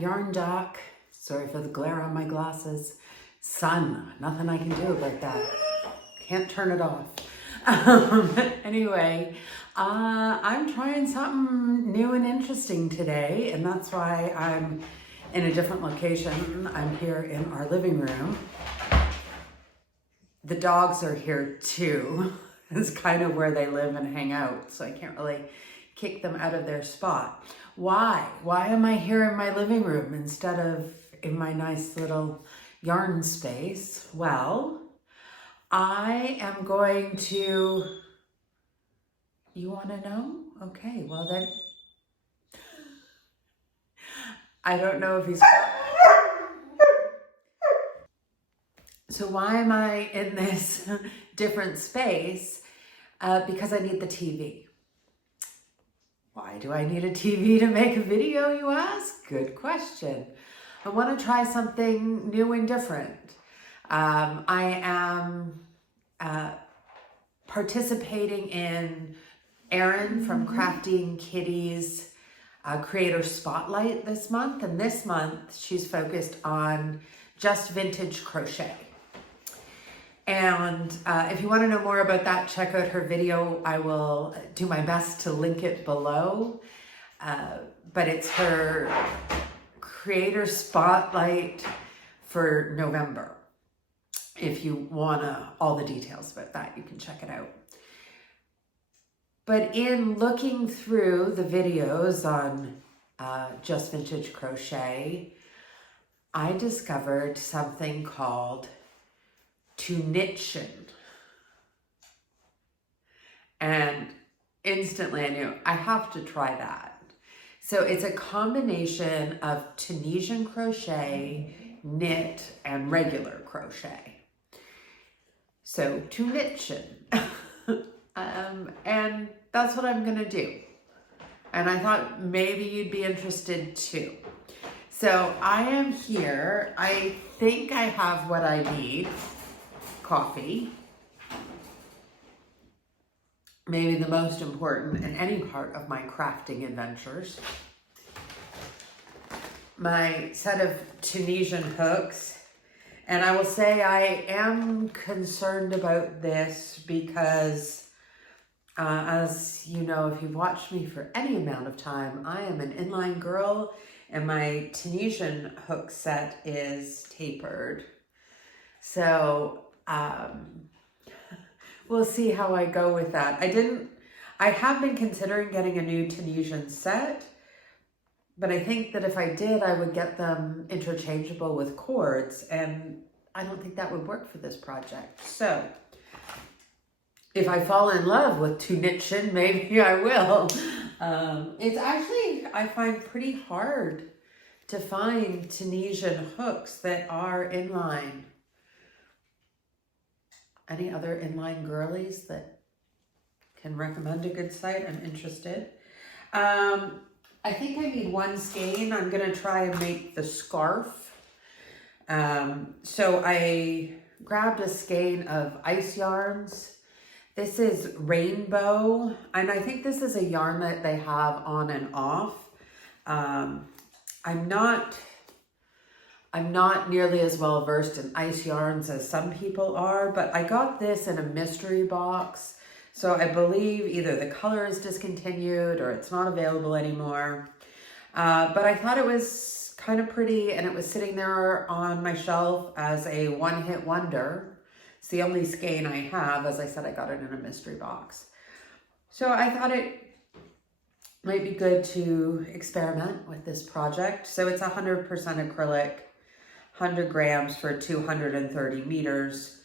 yarn duck. Sorry for the glare on my glasses. Sun, nothing I can do about that. Can't turn it off. Anyway, I'm trying something new and interesting today, and that's why I'm in a different location. I'm here in our living room. The dogs are here too. It's kind of where they live and hang out, so I can't really kick them out of their spot. Why? Why am I here in my living room instead of in my nice little yarn space? Well, I am going to, you want to know? Okay, well then, I don't know if he's, so why am I in this different space? Because I need the TV. Why do I need a TV to make a video, you ask? Good question. I want to try something new and different. I am participating in Erin from Crafting Kitty's Creator Spotlight this month. And this month, she's focused on just vintage crochet. And if you want to know more about that, check out her video. I will do my best to link it below. But it's her Creator Spotlight for November. If you want all the details about that, you can check it out. But in looking through the videos on Just Vintage Crochet, I discovered something called Tuknitchet. And instantly I knew I have to try that. So it's a combination of Tunisian crochet, knit, and regular crochet. So Tuknitchet. And that's what I'm gonna do. And I thought maybe you'd be interested too. So I am here. I think I have what I need. Coffee. Maybe the most important in any part of my crafting adventures. My set of Tunisian hooks. And I will say I am concerned about this because as you know, if you've watched me for any amount of time, I am an inline girl and my Tunisian hook set is tapered. So we'll see how I go with that. I have been considering getting a new Tunisian set, but I think that if I did, I would get them interchangeable with cords, and I don't think that would work for this project. So if I fall in love with Tuknitchet, maybe I will. It's actually, I find pretty hard to find Tunisian hooks that are inline. Any other inline girlies that can recommend a good site? I'm interested. I think I need one skein. I'm gonna try and make the scarf. So I grabbed a skein of ice yarns. This is Rainbow, and I think this is a yarn that they have on and off. I'm not nearly as well versed in ice yarns as some people are, but I got this in a mystery box. So I believe either the color is discontinued or it's not available anymore. But I thought it was kind of pretty, and it was sitting there on my shelf as a one-hit wonder. It's the only skein I have. As I said, I got it in a mystery box. So I thought it might be good to experiment with this project. So it's 100% acrylic. 100 grams for 230 meters,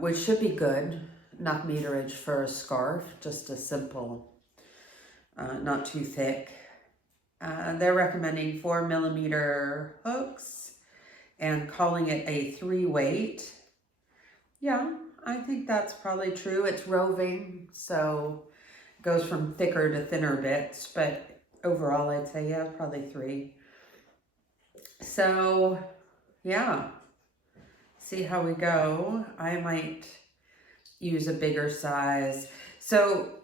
which should be good. Enough meterage for a scarf, just a simple, not too thick. They're recommending 4mm hooks and calling it a 3-weight. Yeah, I think that's probably true. It's roving, so it goes from thicker to thinner bits, but overall I'd say, yeah, probably 3. So yeah, see how we go. I might use a bigger size. So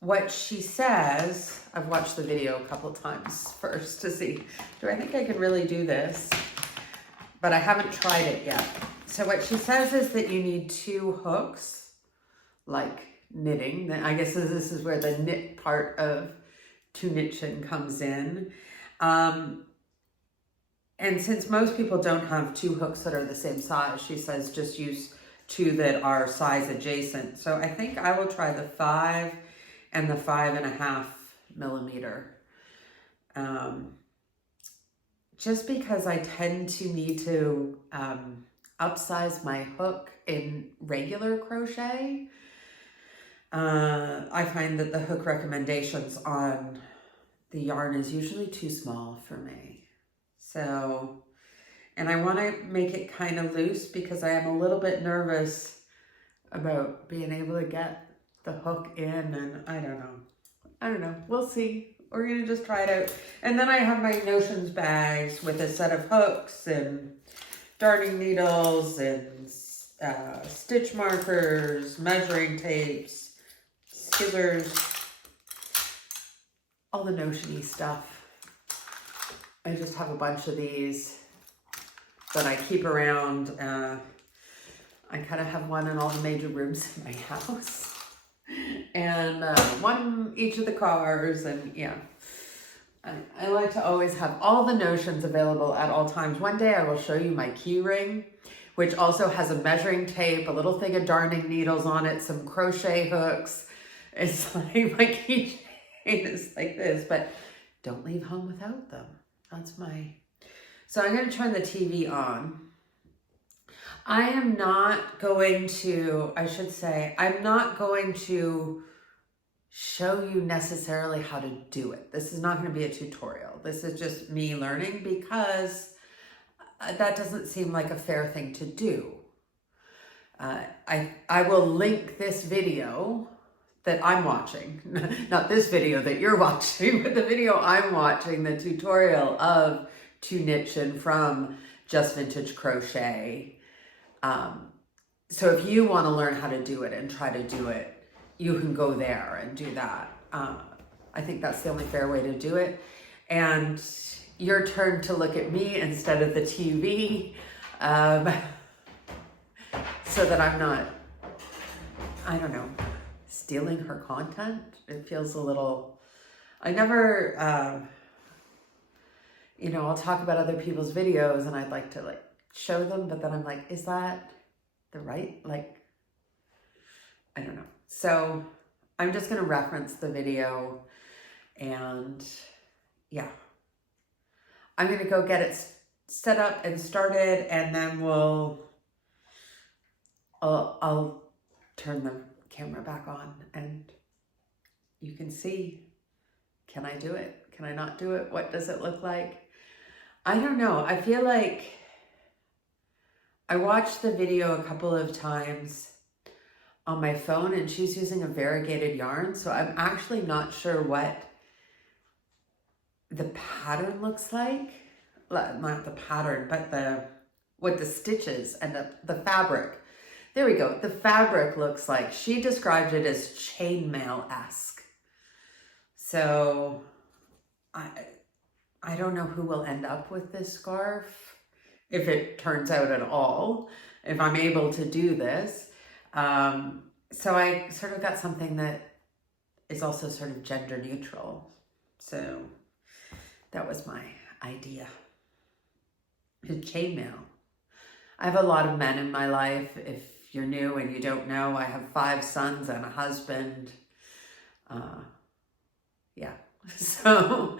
what she says, I've watched the video a couple times first to see, do I think I can really do this? But I haven't tried it yet. So what she says is that you need 2 hooks, like knitting. I guess this is where the knit part of Tuknitchet comes in. And since most people don't have 2 hooks that are the same size, she says just use 2 that are size adjacent. So I think I will try the 5 and the 5.5 millimeter. Just because I tend to need to upsize my hook in regular crochet. I find that the hook recommendations on the yarn is usually too small for me. So, and I want to make it kind of loose because I am a little bit nervous about being able to get the hook in, and I don't know. We'll see. We're going to just try it out. And then I have my notions bags with a set of hooks and darning needles and stitch markers, measuring tapes, scissors, all the notion-y stuff. I just have a bunch of these that I keep around. I kind of have one in all the major rooms in my house. And one in each of the cars, and yeah. I like to always have all the notions available at all times. One day I will show you my key ring, which also has a measuring tape, a little thing of darning needles on it, some crochet hooks. It's like my keychain is like this, but don't leave home without them. That's my... So I'm going to turn the TV on. I am not going to, I'm not going to show you necessarily how to do it. This is not going to be a tutorial. This is just me learning because that doesn't seem like a fair thing to do. I will link this video that I'm watching, not this video that you're watching, but the video I'm watching, the tutorial of Tuknitchet from Just Vintage Crochet. So if you want to learn how to do it and try to do it, you can go there and do that. I think that's the only fair way to do it. And your turn to look at me instead of the TV, so that I'm not, I don't know, stealing her content. It feels a little, I never, you know, I'll talk about other people's videos and I'd like to like show them, but then I'm like, is that the right, like, I don't know. So I'm just going to reference the video and yeah, I'm going to go get it set up and started, and then I'll turn the camera back on and you can see, can I do it? Can I not do it? What does it look like? I don't know. I feel like I watched the video a couple of times on my phone and she's using a variegated yarn. So I'm actually not sure what the pattern looks like. Not the pattern, but what the stitches and the fabric. There we go. The fabric looks like. She described it as chainmail-esque. So I don't know who will end up with this scarf, if it turns out at all, if I'm able to do this. So I sort of got something that is also sort of gender neutral. So that was my idea. Chainmail. I have a lot of men in my life. If you're new and you don't know, I have 5 sons and a husband. Yeah. So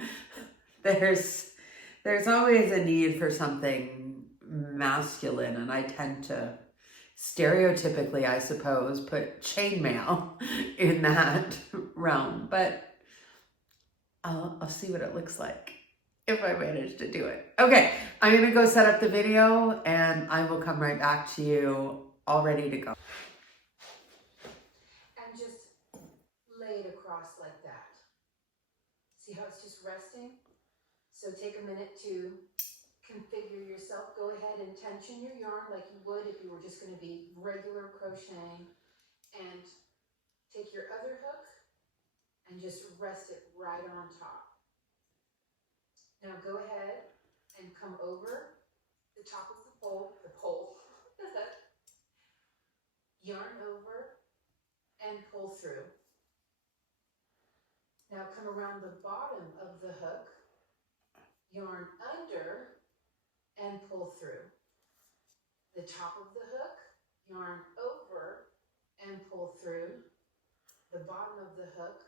there's always a need for something masculine, and I tend to stereotypically, I suppose, put chainmail in that realm, but I'll see what it looks like if I manage to do it. Okay, I'm gonna go set up the video and I will come right back to you all ready to go. And just lay it across like that. See how it's just resting? So take a minute to configure yourself. Go ahead and tension your yarn like you would if you were just going to be regular crocheting. And take your other hook and just rest it right on top. Now go ahead and come over the top of the pole, yarn over and pull through. Now come around the bottom of the hook, yarn under and pull through. The top of the hook, yarn over and pull through. The bottom of the hook,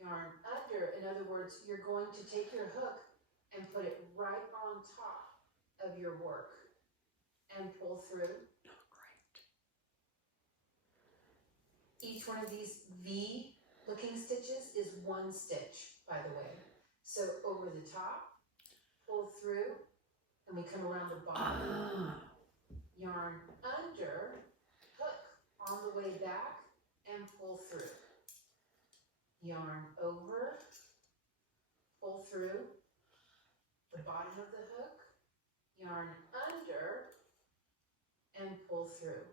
yarn under. In other words, you're going to take your hook and put it right on top of your work and pull through. Each one of these V looking stitches is one stitch, by the way. So over the top, pull through, and we come around the bottom, yarn under, hook on the way back, and pull through. Yarn over, pull through, the bottom of the hook, yarn under, and pull through.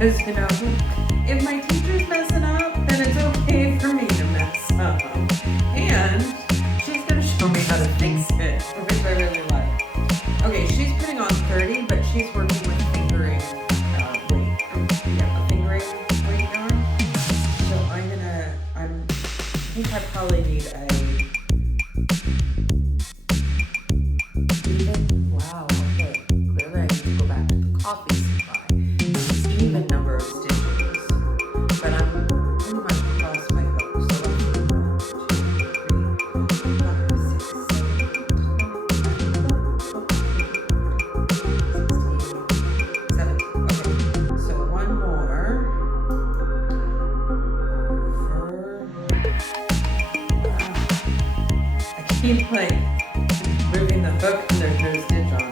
Because, you know, if my teacher's messing up, then it's okay for me to mess up. And she's going to show me how to fix it, which I really like. Okay, she's putting on 30, but she's working with fingering weight. Yeah, a fingering weight yarn. So I think I probably need a even, wow, okay. Clearly I need to go back to the coffee supply. Even number of stitches, but I'm pretty much across my hook. So 1, 2, 3, 4, 5, 6, 7, 8, 9, 17. Okay, so one more over. I keep like moving the hook and there's no stitch on it.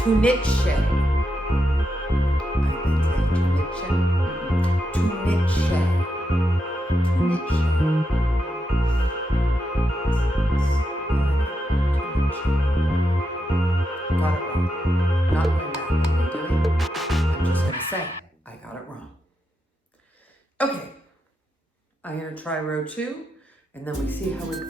Tuknitchet. Got it wrong. Not going back and redoing it. I'm just going to say I got it wrong. Okay. I'm going to try row 2 and then we see how it goes.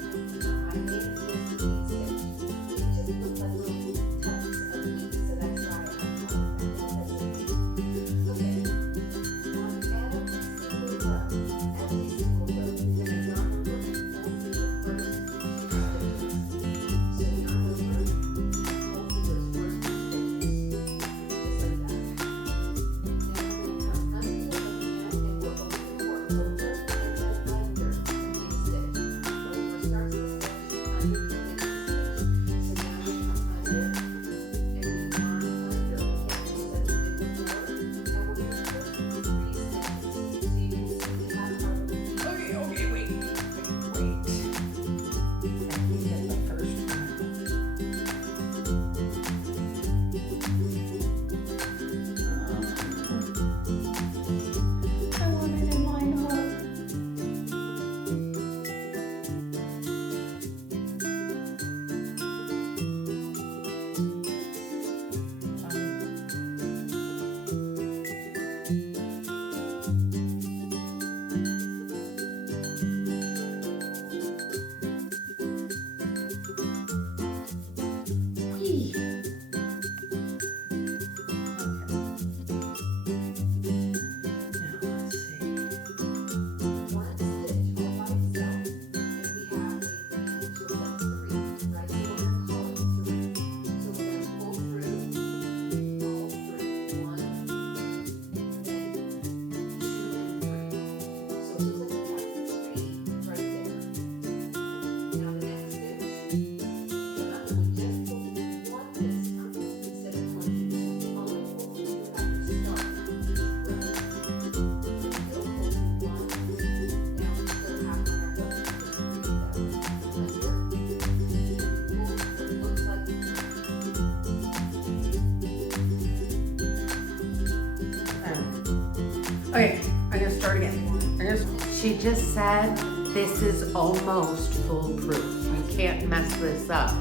Okay, I'm gonna start again. She just said this is almost foolproof. You can't mess this up.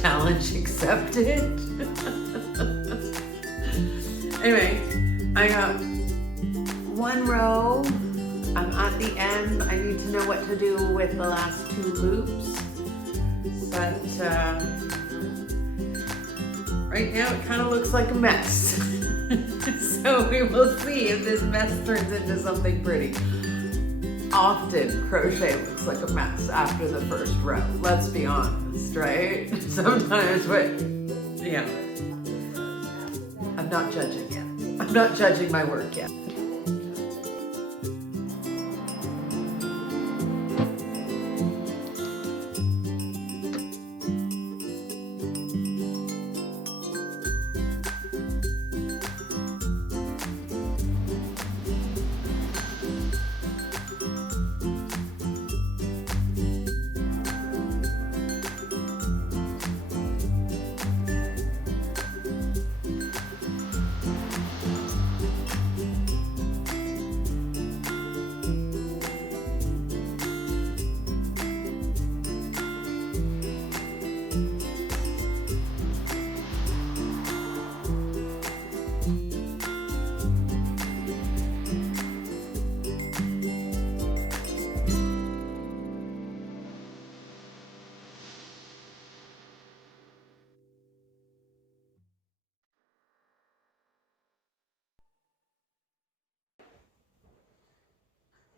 Challenge accepted. Anyway, I got one row. I'm at the end. I need to know what to do with the last 2 loops. But right now it kind of looks like a mess. So we will see if this mess turns into something pretty. Often crochet looks like a mess after the first row. Let's be honest, right? Sometimes yeah. I'm not judging yet. I'm not judging my work yet.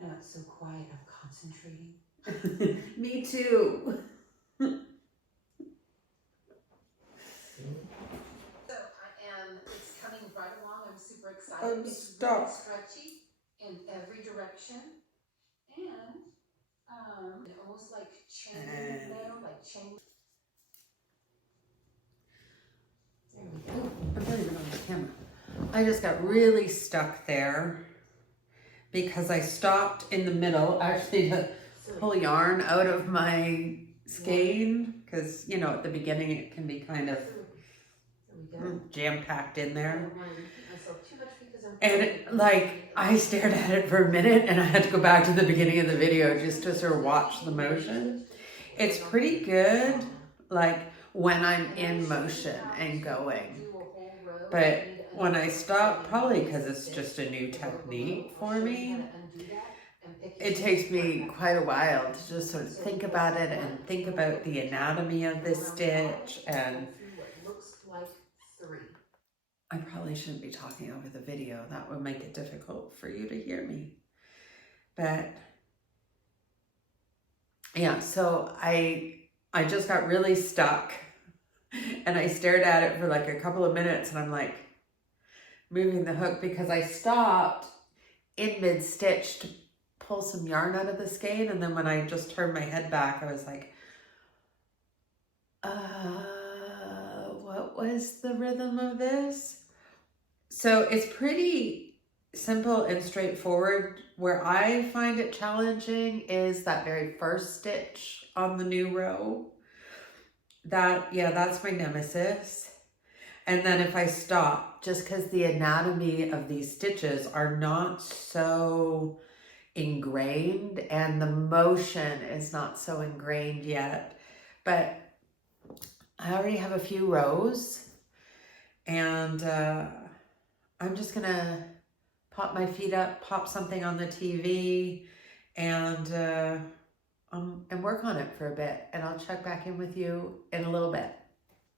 Now it's so quiet, I'm concentrating. Me too. So it's coming right along. I'm super excited. I'm It's stuck. really stretchy in every direction. And almost like chain mail, like chain. There we go. I'm not even on the camera. I just got really stuck there because I stopped in the middle actually to pull yarn out of my skein because, you know, at the beginning it can be kind of jam-packed in there. And like I stared at it for a minute and I had to go back to the beginning of the video just to sort of watch the motion. It's pretty good like when I'm in motion and going. But when I stop, probably because it's just a new technique for me, it takes me quite a while to just sort of think about it and think about the anatomy of this stitch. And I probably shouldn't be talking over the video. That would make it difficult for you to hear me. But yeah, so I just got really stuck and I stared at it for like a couple of minutes and I'm like moving the hook because I stopped in mid-stitch to pull some yarn out of the skein, and then when I just turned my head back I was like, what was the rhythm of this? So it's pretty simple and straightforward. Where I find it challenging is that very first stitch on the new row. That's my nemesis. And then if I stop, just because the anatomy of these stitches are not so ingrained and the motion is not so ingrained yet, but I already have a few rows and I'm just gonna pop my feet up, pop something on the TV and work on it for a bit, and I'll check back in with you in a little bit.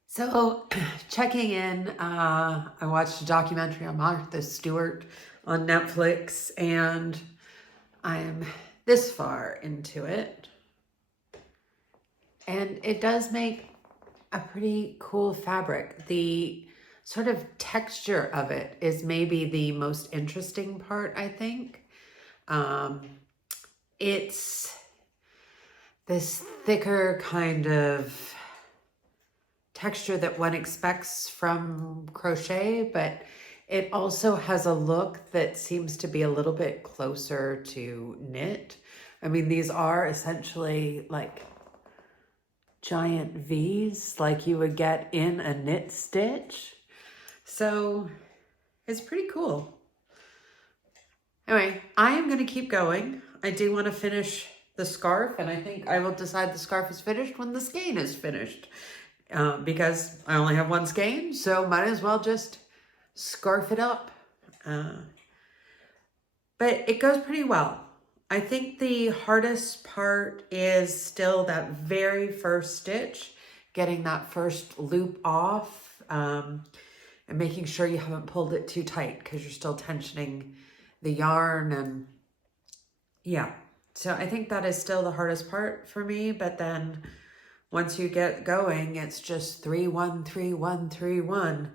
So checking in, I watched a documentary on Martha Stewart on Netflix and I'm this far into it. And it does make a pretty cool fabric. The sort of texture of it is maybe the most interesting part, I think. It's this thicker kind of texture that one expects from crochet, but it also has a look that seems to be a little bit closer to knit. I mean, these are essentially like giant V's like you would get in a knit stitch. So It's pretty cool. Anyway, I am going to keep going. I do want to finish the scarf, and I think I will decide the scarf is finished when the skein is finished. Because I only have one skein, so might as well just scarf it up. But it goes pretty well. I think the hardest part is still that very first stitch, getting that first loop off, and making sure you haven't pulled it too tight because you're still tensioning the yarn. And yeah, so I think that is still the hardest part for me. But then once you get going, it's just 3 1 3 1 3 1,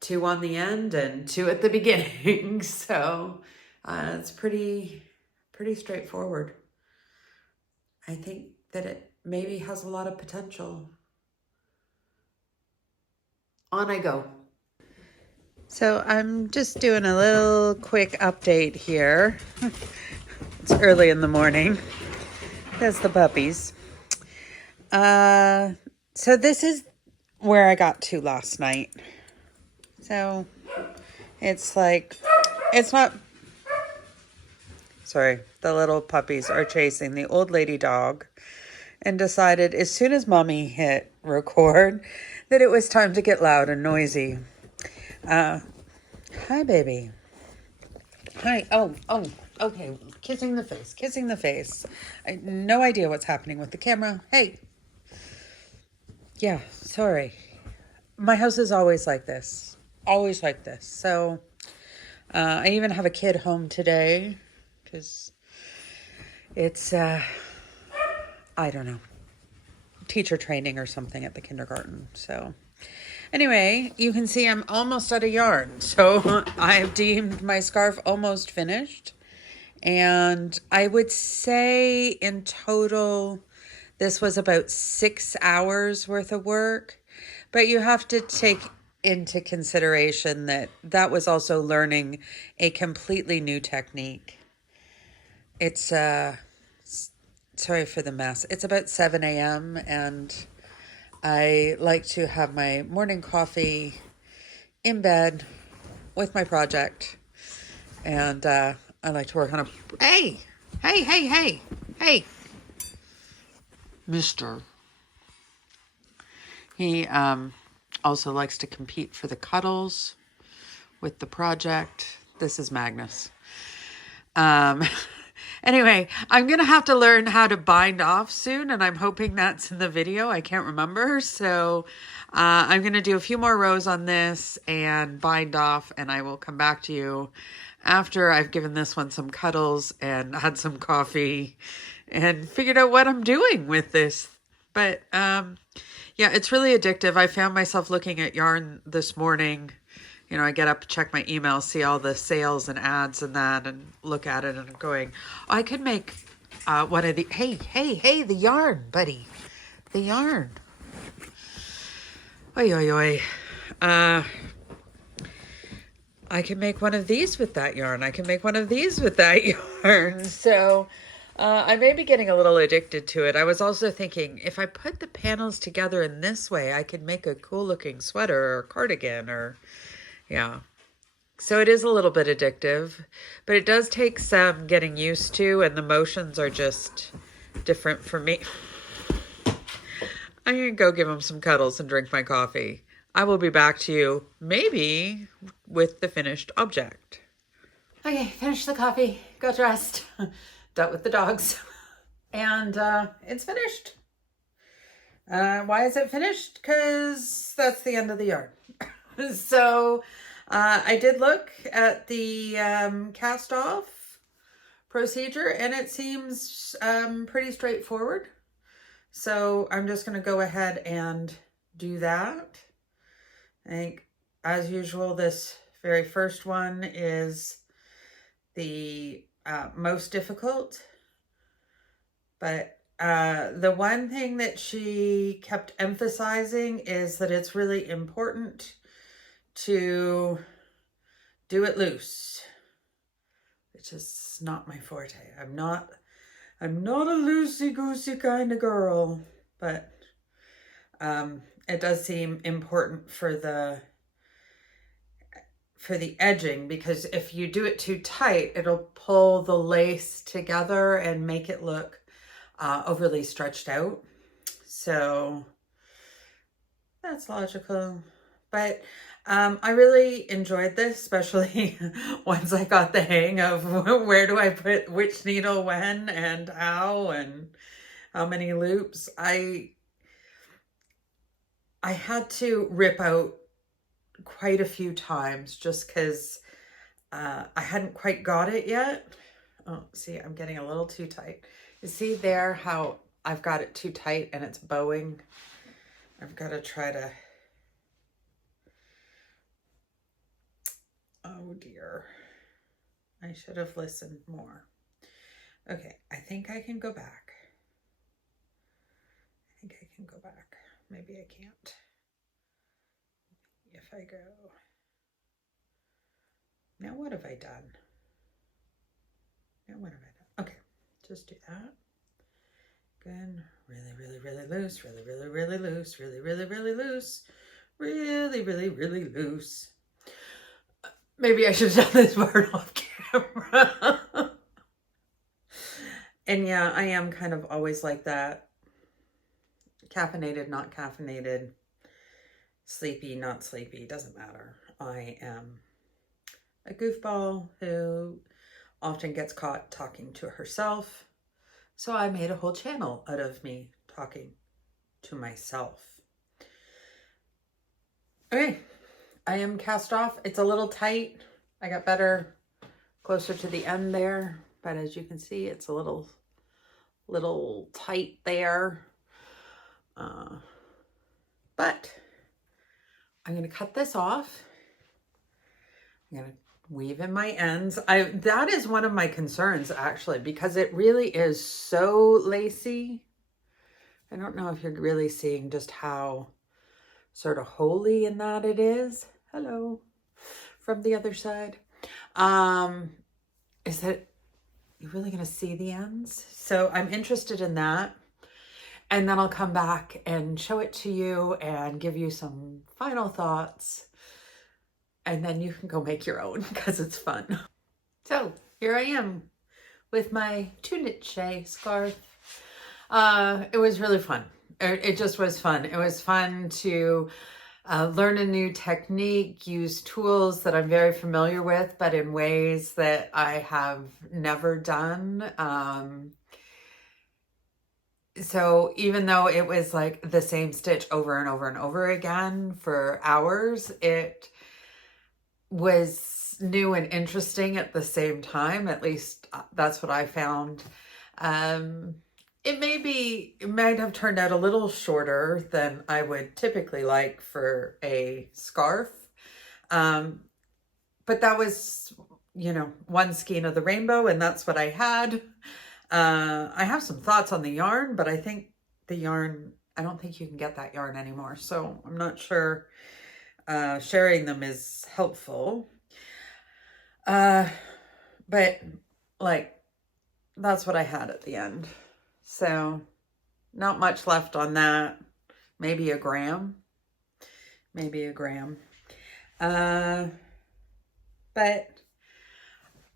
2 on the end and 2 at the beginning. So it's pretty straightforward. I think that it maybe has a lot of potential. On I go. So I'm just doing a little quick update here. It's early in the morning. There's the puppies. So this is where I got to last night. So it's like, it's not, sorry, the little puppies are chasing the old lady dog, and decided as soon as mommy hit record that it was time to get loud and noisy. Hi, baby. Hi. Oh, okay. Kissing the face. I have no idea what's happening with the camera. Hey. Yeah, sorry. My house is always like this. Always like this. So, I even have a kid home today because it's, I don't know, teacher training or something at the kindergarten. So anyway, you can see I'm almost out of yarn. So I've deemed my scarf almost finished. And I would say in total, this was about 6 hours worth of work. But you have to take into consideration that was also learning a completely new technique. It's, sorry for the mess. It's about 7 a.m. and I like to have my morning coffee in bed with my project. And I like to work on a... Hey! Mister. He also likes to compete for the cuddles with the project. This is Magnus. Anyway, I'm going to have to learn how to bind off soon, and I'm hoping that's in the video. I can't remember. So I'm going to do a few more rows on this and bind off, and I will come back to you after I've given this one some cuddles and had some coffee and figured out what I'm doing with this. But yeah, it's really addictive. I found myself looking at yarn this morning. You know, I get up, check my email, see all the sales and ads and that, and look at it, and I'm going, oh, I could make one of the, hey, the yarn, buddy. The yarn. Oi. I can make one of these with that yarn. I can make one of these with that yarn. So I may be getting a little addicted to it. I was also thinking, if I put the panels together in this way, I could make a cool looking sweater or cardigan or... Yeah, so it is a little bit addictive, but it does take some getting used to, and the motions are just different for me. I'm going to go give him some cuddles and drink my coffee. I will be back to you, maybe, with the finished object. Okay, finished the coffee, got dressed, dealt with the dogs, and it's finished. Why is it finished? Because that's the end of the yarn. So I did look at the cast off procedure, and it seems pretty straightforward. So I'm just going to go ahead and do that. I think, as usual, this very first one is the most difficult. But the one thing that she kept emphasizing is that it's really important to do it loose, which is not my forte. I'm not a loosey-goosey kind of girl, but it does seem important for for the edging, because if you do it too tight, it'll pull the lace together and make it look overly stretched out. So that's logical. But I really enjoyed this, especially once I got the hang of where do I put which needle when and how many loops. I had to rip out quite a few times just because I hadn't quite got it yet. Oh, see, I'm getting a little too tight. You see there how I've got it too tight and it's bowing? I've got to try to... Oh dear. I should have listened more. Okay, I think I can go back. I think I can go back. Maybe I can't. If I go... Now what have I done? Now what have I done? Okay, just do that. Good. Really, really, really loose. Really, really, really loose. Really, really, really loose. Really, really, really loose. Maybe I should have done this part off camera. And yeah, I am kind of always like that. Caffeinated, not caffeinated. Sleepy, not sleepy. Doesn't matter. I am a goofball who often gets caught talking to herself. So I made a whole channel out of me talking to myself. Okay, I am cast off. It's a little tight. I got better closer to the end there, but as you can see, it's a little tight there. But I'm going to cut this off. I'm going to weave in my ends. That is one of my concerns, actually, because it really is so lacy. I don't know if you're really seeing just how sort of holy in that it is. Hello from the other side. Is that you're really going to see the ends? So I'm interested in that. And then I'll come back and show it to you and give you some final thoughts. And then you can go make your own because it's fun. So here I am with my Tuknitchet scarf. It was really fun. It just was fun. It was fun to learn a new technique, use tools that I'm very familiar with, but in ways that I have never done. So even though it was like the same stitch over and over and over again for hours, it was new and interesting at the same time. At least that's what I found. It might have turned out a little shorter than I would typically like for a scarf. But that was, you know, one skein of the rainbow, and that's what I had. I have some thoughts on the yarn, but I think the yarn, I don't think you can get that yarn anymore. So I'm not sure sharing them is helpful. But like, that's what I had at the end. So not much left on that. Maybe a gram. Maybe a gram. But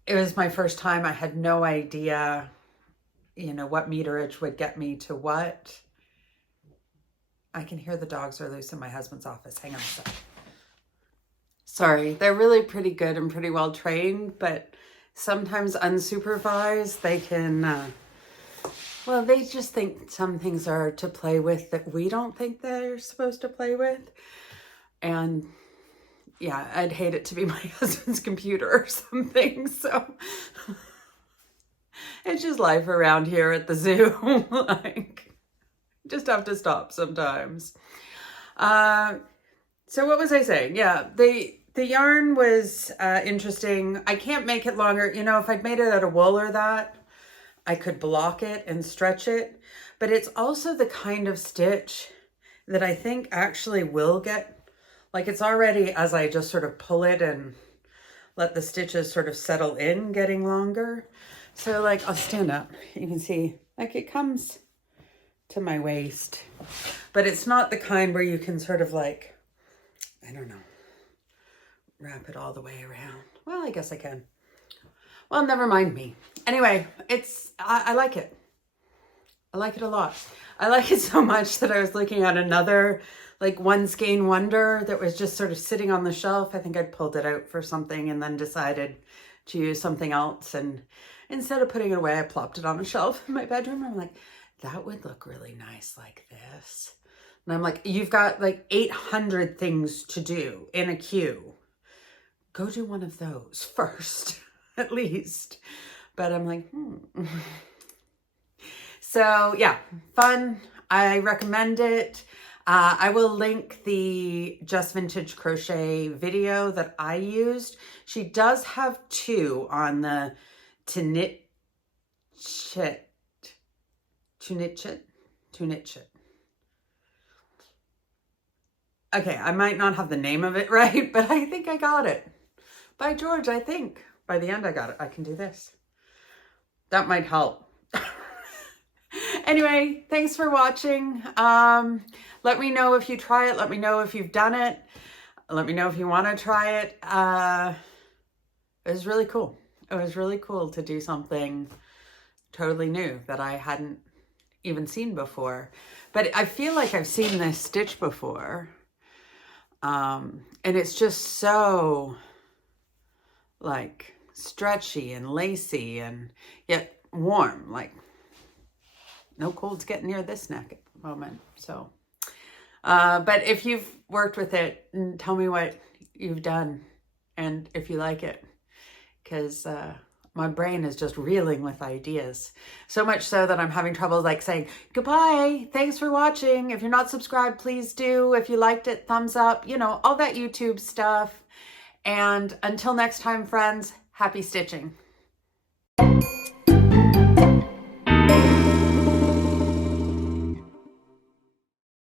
it was my first time. I had no idea, you know, what meterage would get me to what. I can hear the dogs are loose in my husband's office. Hang on a sec. Sorry, they're really pretty good and pretty well trained, but sometimes unsupervised, they can, well, they just think some things are to play with that we don't think they're supposed to play with. And yeah, I'd hate it to be my husband's computer or something. So it's just life around here at the zoo. Like, just have to stop sometimes. So what was I saying? Yeah, the yarn was interesting. I can't make it longer. You know, if I'd made it out of wool or that, I could block it and stretch it. But it's also the kind of stitch that I think actually will get, like it's already, as I just sort of pull it and let the stitches sort of settle in, getting longer. So like, I'll stand up. You can see, like it comes to my waist. But it's not the kind where you can sort of like, I don't know, wrap it all the way around. Well, I guess I can. Well, never mind me. Anyway, I like it. I like it a lot. I like it so much that I was looking at another like One Skein Wonder that was just sort of sitting on the shelf. I think I'd pulled it out for something and then decided to use something else. And instead of putting it away, I plopped it on a shelf in my bedroom. I'm like, that would look really nice like this. And I'm like, you've got like 800 things to do in a queue. Go do one of those first, at least. But I'm like, So yeah, fun. I recommend it. I will link the Just Vintage Crochet video that I used. She does have 2 on the Tuknitchet. Okay, I might not have the name of it right, but I think I got it. By George, I think. By the end I got it. I can do this. That might help. Anyway, thanks for watching. Let me know if you try it. Let me know if you've done it. Let me know if you want to try it. It was really cool. It was really cool to do something totally new that I hadn't even seen before. But I feel like I've seen this stitch before. And it's just so like stretchy and lacy and yet warm. Like no colds getting near this neck at the moment. So, but if you've worked with it, tell me what you've done and if you like it, because my brain is just reeling with ideas. So much so that I'm having trouble like saying goodbye. Thanks for watching. If you're not subscribed, please do. If you liked it, thumbs up, you know, all that YouTube stuff. And until next time, friends, happy stitching.